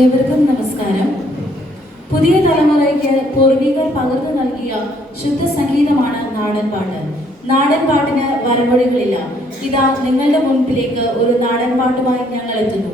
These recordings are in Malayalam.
ഏവർക്കും നമസ്കാരം. പുതിയ തലമുറയ്ക്ക് പൂർവികർ പകർന്നു നൽകിയ ശുദ്ധ സംഗീതമാണ് നാടൻപാട്ട്. നാടൻപാട്ടിന് വരമൊഴികളില്ല. ഇതാ നിങ്ങളുടെ മുൻപിലേക്ക് ഒരു നാടൻപാട്ടുമായി ഞങ്ങൾ എത്തുന്നു.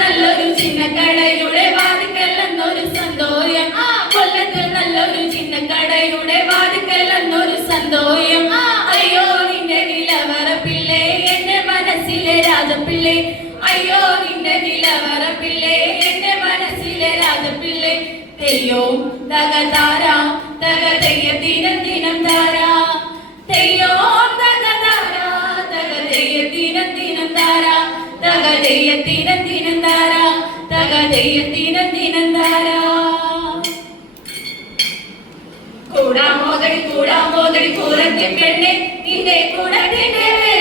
നല്ലൊരു ചിന്നക്കടയുടെ വാതിക്കല്ലെന്നൊരു സന്തോഷം, കൊല്ലത്ത് നല്ലൊരു ചിന്നക്കടയുടെ വാതിക്കല്ലെന്നൊരു സന്തോഷം. അയ്യോ നിന്റെ നിലവറപ്പിള്ളേ എന്റെ മനസ്സിലെ രാജപ്പിള്ളേ, അയ്യോ നിന്റെ നിലവറപ്പിള്ളേ എന്റെ മനസ്സിലെ രാജപ്പിള്ളേ. തെയ്യോ തകതാര തക തെയ്യത്തിനം ദിനം താര, തെയ്യോ തകതാര തക തെയ്യത്തിനം ദിനം താര, തക തെയ്യത്തിനം ദിനം താര, തക തെയ്യത്തിനം ദിനം താര. കൂടാമോദടി കൂടാമോദടി കൂറത്തി പെണ്ണെ, നീ നിന്റെ കൂടത്തിന്റെ